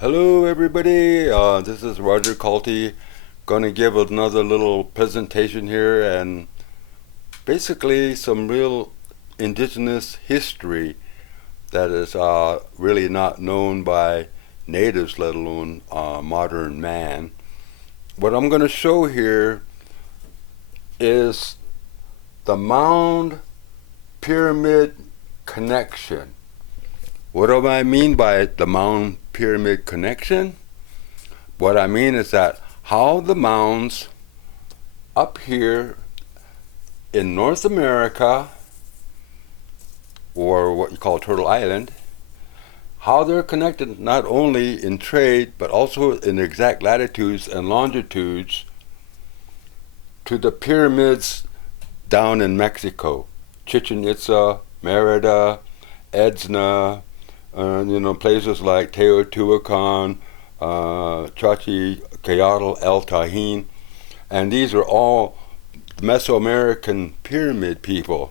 Hello everybody, this is Roger Cultee. Going to give another little presentation here and basically some real indigenous history that is really not known by natives, let alone modern man. What I'm going to show here is the Mound Pyramid Connection. What do I mean by the Mound Pyramid Connection? What I mean is that how the mounds up here in North America, or what you call Turtle Island, how they're connected not only in trade but also in exact latitudes and longitudes to the pyramids down in Mexico, Chichen Itza, Merida, Edna, places like Teotihuacan, Cayatl, El Tajín, and these are all Mesoamerican pyramid people.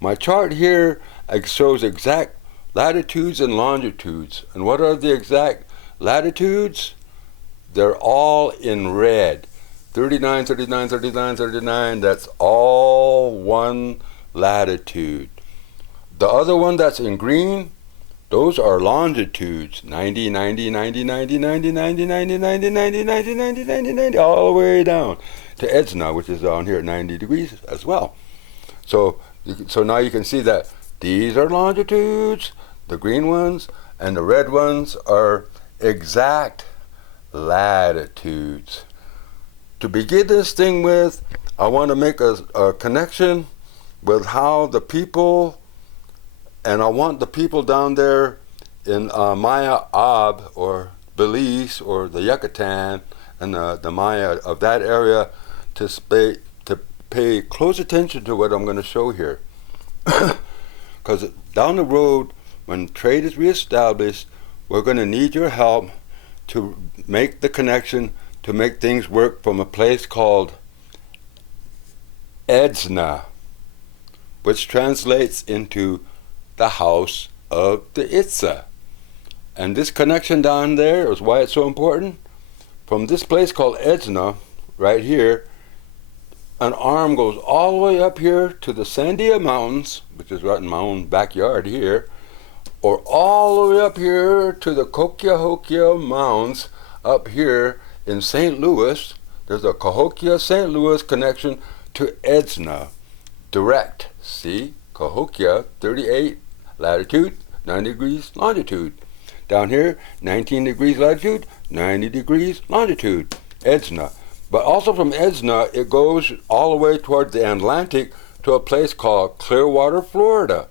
My chart here shows exact latitudes and longitudes. And what are the exact latitudes? They're all in red. 39, 39, 39, 39, that's all one latitude. The other one that's in green, those are longitudes, 90, 90, 90, 90, 90, 90, 90, 90, 90, 90, 90, 90, 90, all the way down to Edna, which is down here at 90 degrees as well. So now you can see that these are longitudes, the green ones, and the red ones are exact latitudes. To begin this thing with, I want to make a connection with how the people, and I want the people down there in Maya Ab or Belize or the Yucatan and the Maya of that area to pay close attention to what I'm going to show here. Because down the road, when trade is reestablished, we're going to need your help to make the connection, to make things work from a place called Edna, which translates into the house of the Itza. And this connection down there is why it's so important. From this place called Edna, right here, an arm goes all the way up here to the Sandia Mountains, which is right in my own backyard here, or all the way up here to the Cahokia Mounds up here in St. Louis. There's a Cahokia-St. Louis connection to Edna, direct. See, Cahokia, 38 latitude, 90 degrees longitude. Down here, 19 degrees latitude, 90 degrees longitude, Edna. But also from Edna, it goes all the way towards the Atlantic to a place called Clearwater, Florida,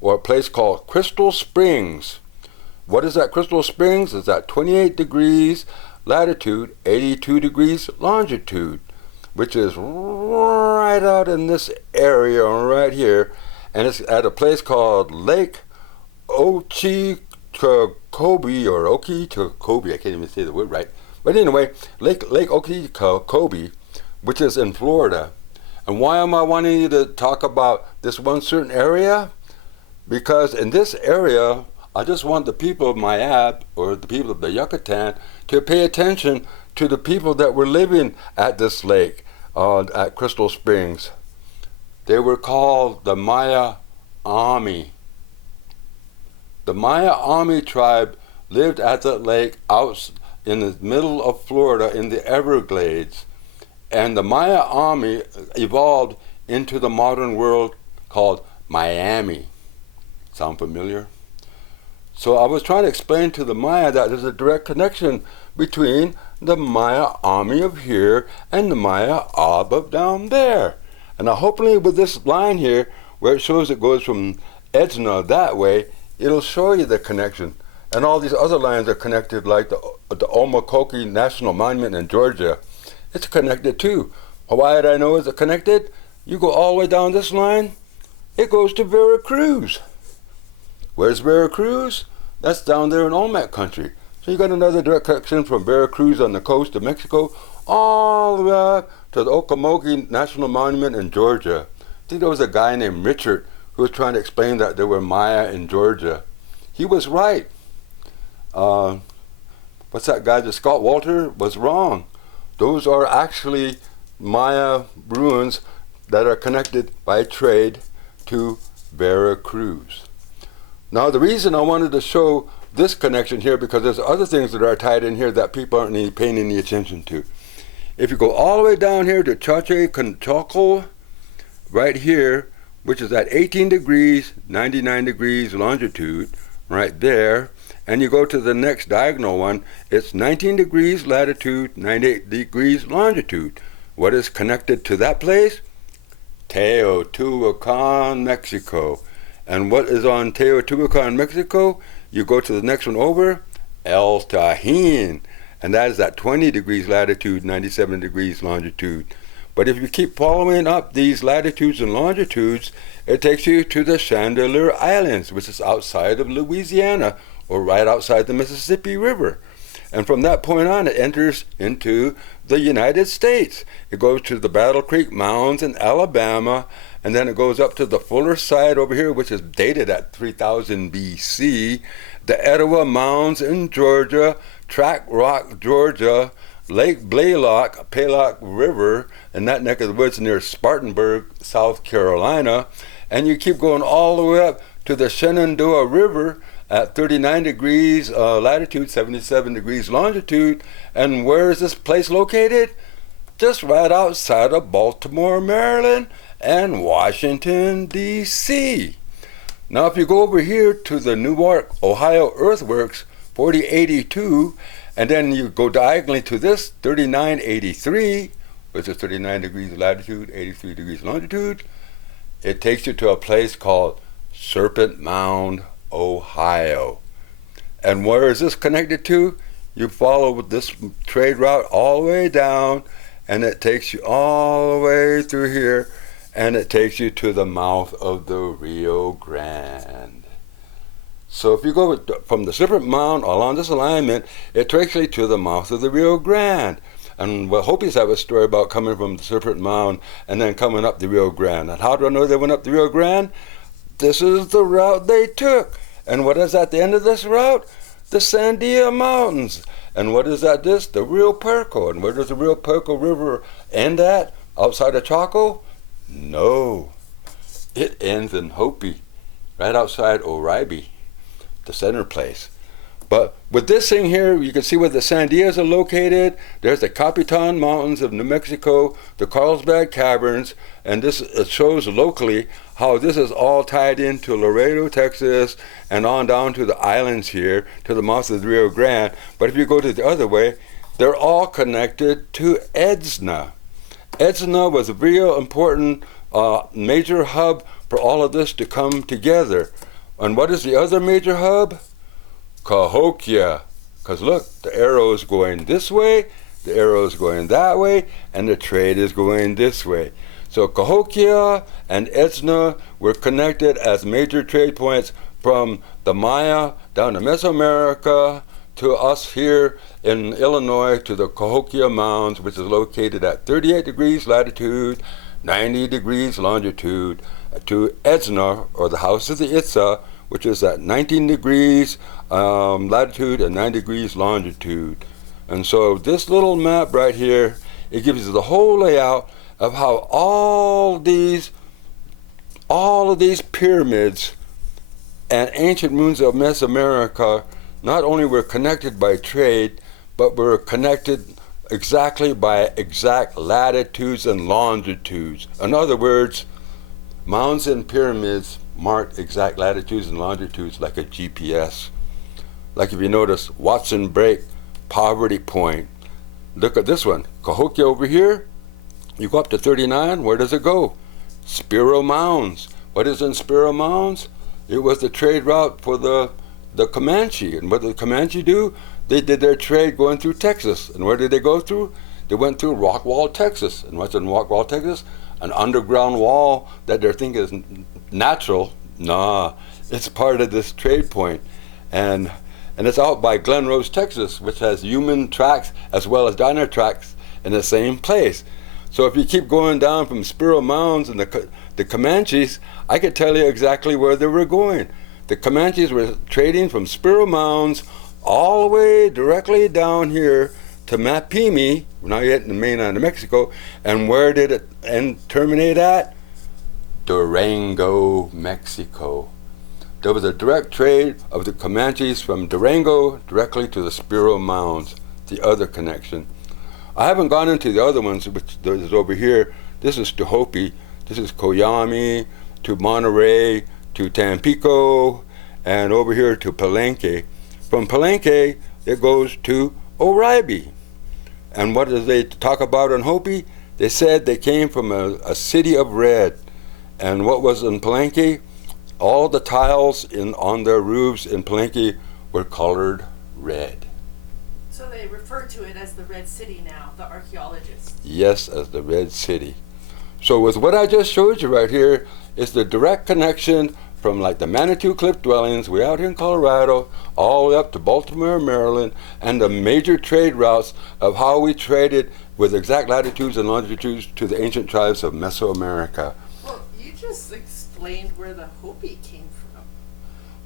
or a place called Crystal Springs. What is that Crystal Springs? It's at 28 degrees latitude, 82 degrees longitude, which is right out in this area right here. And it's at a place called Lake Okeechobee, or Okeechobee, I can't even say the word right. But anyway, Lake Okeechobee, which is in Florida. And why am I wanting you to talk about this one certain area? Because in this area, I just want the people of Mayab, or the people of the Yucatan, to pay attention to the people that were living at this lake, at Crystal Springs. They were called the Maya Ami. The Maya Ami tribe lived at that lake out in the middle of Florida in the Everglades. And the Maya Ami evolved into the modern world called Miami. Sound familiar? So I was trying to explain to the Maya that there's a direct connection between the Maya Ami of here and the Maya Ab of down there. And now hopefully with this line here, where it shows it goes from Edna that way, it'll show you the connection. And all these other lines are connected, like the Omekoki National Monument in Georgia. It's connected too. Why did I know it's connected? You go all the way down this line, it goes to Veracruz. Where's Veracruz? That's down there in Olmec country. So you got another direct connection from Veracruz on the coast of Mexico all the way up to the Okeechobee National Monument in Georgia. I think there was a guy named Richard who was trying to explain that there were Maya in Georgia. He was right. what's that guy, the Scott Walter, was wrong. Those are actually Maya ruins that are connected by trade to Veracruz. Now the reason I wanted to show this connection here, because there's other things that are tied in here that people aren't paying any attention to. If you go all the way down here to Chache-Conchoco, right here, which is at 18 degrees, 99 degrees longitude, right there, and you go to the next diagonal one, it's 19 degrees latitude, 98 degrees longitude. What is connected to that place? Teotihuacan, Mexico. And what is on Teotihuacan, Mexico? You go to the next one over, El Tajín, and that is at 20 degrees latitude, 97 degrees longitude. But if you keep following up these latitudes and longitudes, it takes you to the Chandelier Islands, which is outside of Louisiana, or right outside the Mississippi River. And from that point on, it enters into the United States. It goes to the Battle Creek Mounds in Alabama, and then it goes up to the Fuller side over here, which is dated at 3000 BC, the Etowah Mounds in Georgia, Track Rock, Georgia, Lake Blaylock, Paylock River, and that neck of the woods near Spartanburg, South Carolina, and you keep going all the way up to the Shenandoah River at 39 degrees latitude, 77 degrees longitude. And where is this place located? Just right outside of Baltimore, Maryland, and Washington, D.C. Now, if you go over here to the Newark, Ohio Earthworks, 4082, and then you go diagonally to this, 3983, which is 39 degrees latitude, 83 degrees longitude, it takes you to a place called Serpent Mound, Ohio. And where is this connected to? You follow this trade route all the way down, and it takes you all the way through here, and it takes you to the mouth of the Rio Grande. So if you go from the Serpent Mound along this alignment, it takes you to the mouth of the Rio Grande. And well, Hopis have a story about coming from the Serpent Mound and then coming up the Rio Grande. And how do I know they went up the Rio Grande? This is the route they took. And what is at the end of this route? The Sandia Mountains. And what is at this? The Rio Puerco. And where does the Rio Puerco River end at? Outside of Chaco? No. It ends in Hopi, right outside Oribe, the center place. But with this thing here, you can see where the Sandias are located. There's the Capitan Mountains of New Mexico, the Carlsbad Caverns, and this it shows locally how this is all tied into Laredo, Texas, and on down to the islands here, to the mouth of the Rio Grande. But if you go to the other way, they're all connected to Edsna. Edsna was a real important major hub for all of this to come together. And what is the other major hub? Cahokia. Because look, the arrow is going this way, the arrow is going that way, and the trade is going this way. So Cahokia and Edsna were connected as major trade points from the Maya down to Mesoamerica to us here in Illinois to the Cahokia Mounds, which is located at 38 degrees latitude, 90 degrees longitude, to Edsna, or the House of the Itza, which is at 19 degrees latitude and 9 degrees longitude. And so this little map right here, it gives you the whole layout of how all of these pyramids and ancient moons of Mesoamerica not only were connected by trade, but were connected exactly by exact latitudes and longitudes. In other words, mounds and pyramids marked exact latitudes and longitudes like a GPS. Like if you notice, Watson Break, Poverty Point. Look at this one, Cahokia over here. You go up to 39, where does it go? Spiro Mounds. What is in Spiro Mounds? It was the trade route for the Comanche. And what did the Comanche do? They did their trade going through Texas. And where did they go through? They went through Rockwall, Texas. And what's in Rockwall, Texas? An underground wall that they're thinking is natural. Nah, it's part of this trade point. And it's out by Glen Rose, Texas, which has human tracks as well as dino tracks in the same place. So if you keep going down from Spiro Mounds and the Comanches, I could tell you exactly where they were going. The Comanches were trading from Spiro Mounds all the way directly down here to Mapimi, now you're in the mainland of Mexico, and where did it end terminate at? Durango, Mexico. There was a direct trade of the Comanches from Durango directly to the Spiro Mounds, the other connection. I haven't gone into the other ones, which is over here. This is to Hopi, this is Coyami, to Monterey, to Tampico, and over here to Palenque. From Palenque, it goes to Oribe. And what did they talk about in Hopi? They said they came from a city of red. And what was in Palenque? All the tiles on their roofs in Palenque were colored red. So they refer to it as the Red City now, the archaeologists. Yes, as the Red City. So with what I just showed you right here is the direct connection from like the Manitou Cliff dwellings way out here in Colorado all the way up to Baltimore, Maryland, and the major trade routes of how we traded with exact latitudes and longitudes to the ancient tribes of Mesoamerica. Well, you just explained where the Hopi came from.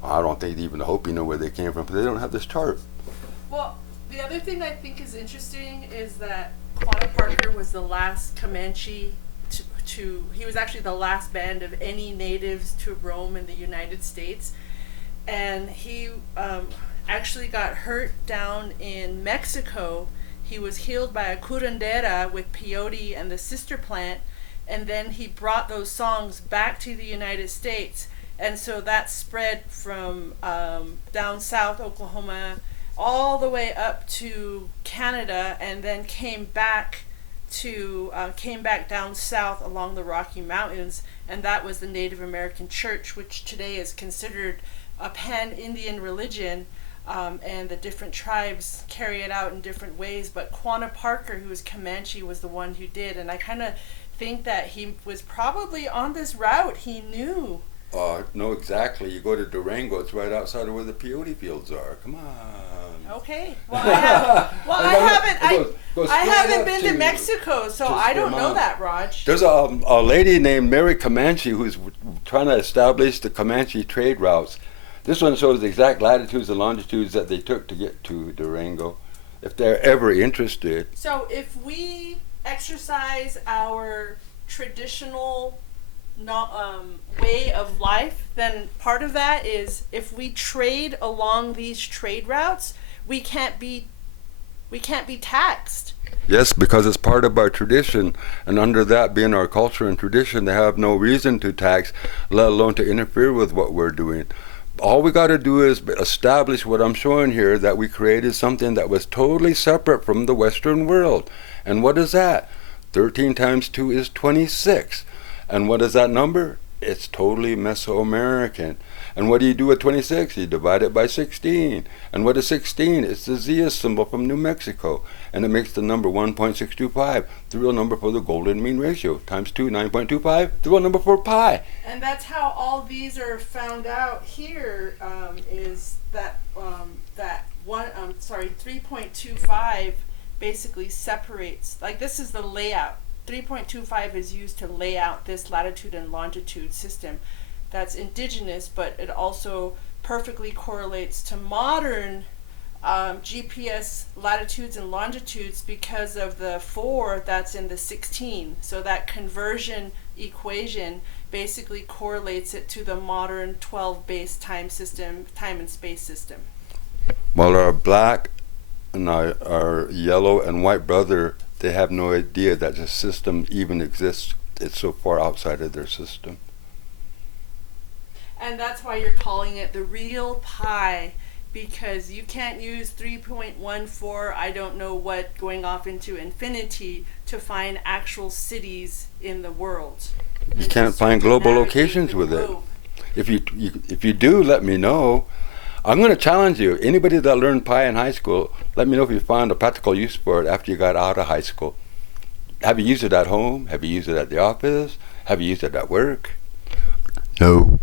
I don't think even the Hopi know where they came from, but they don't have this chart. Well, the other thing I think is interesting is that Quinault Parker was the last Comanche he was actually the last band of any natives to roam in the United States, and he actually got hurt down in Mexico. He was healed by a curandera with peyote and the sister plant, and then he brought those songs back to the United States, and so that spread from down south Oklahoma all the way up to Canada, and then came back down south along the Rocky Mountains, and that was the Native American Church, which today is considered a pan-Indian religion, and the different tribes carry it out in different ways. But Quinault Parker, who was Comanche, was the one who did, and I kind of think that he was probably on this route. He knew. No, exactly. You go to Durango, it's right outside of where the peyote fields are. Come on. Okay. Well, I haven't been to Mexico, so I don't know that, Raj. There's a lady named Mary Comanche who's trying to establish the Comanche trade routes. This one shows the exact latitudes and longitudes that they took to get to Durango, if they're ever interested. So if we exercise our traditional way of life, then part of that is if we trade along these trade routes, we can't be taxed. Yes, because it's part of our tradition, and under that being our culture and tradition, they have no reason to tax, let alone to interfere with what we're doing. All we got to do is establish what I'm showing here, that we created something that was totally separate from the Western world. And what is that? 13 times 2 is 26. And what is that number? It's totally Mesoamerican. And what do you do with 26? You divide it by 16. And what is 16? It's the Zia symbol from New Mexico. And it makes the number 1.625, the real number for the golden mean ratio. Times 2, 9.25, the real number for pi. And that's how all these are found out here, is that 3.25 basically separates, like this is the layout. 3.25 is used to lay out this latitude and longitude system that's indigenous, but it also perfectly correlates to modern GPS latitudes and longitudes because of the 4 that's in the 16. So that conversion equation basically correlates it to the modern 12-base time and space system. While our black and our yellow and white brother, they have no idea that the system even exists. It's so far outside of their system. And that's why you're calling it the real pi, because you can't use 3.14, I don't know what, going off into infinity to find actual cities in the world. You can't find global locations with it. If you do, let me know. I'm going to challenge you. Anybody that learned pi in high school, let me know if you found a practical use for it after you got out of high school. Have you used it at home? Have you used it at the office? Have you used it at work? No.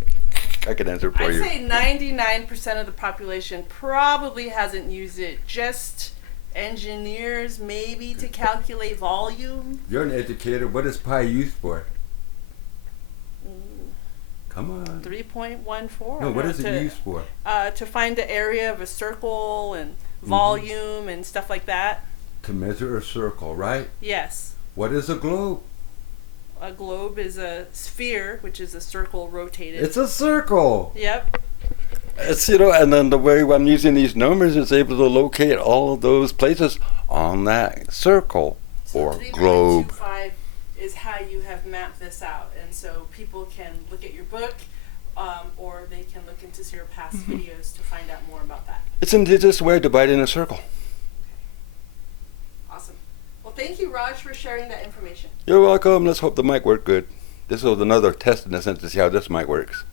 I can answer for you. I'd say 99% of the population probably hasn't used it. Just engineers, maybe to calculate volume. You're an educator. What is pi used for? Come on. 3.14. No, what is it used for? To find the area of a circle and volume and stuff like that. To measure a circle, right? Yes. What is a globe? A globe is a sphere, which is a circle rotated. It's a circle. Yep. It's, and then the way I'm using these numbers, it's able to locate all of those places on that circle or globe. 3.25 is how you have mapped this out, and so people can look at your book, or they can look into your past videos to find out more about that. It's an indigenous way of dividing a circle. Awesome. Well, thank you, Raj, for sharing that information. You're welcome. Let's hope the mic worked good. This was another test in a sense to see how this mic works.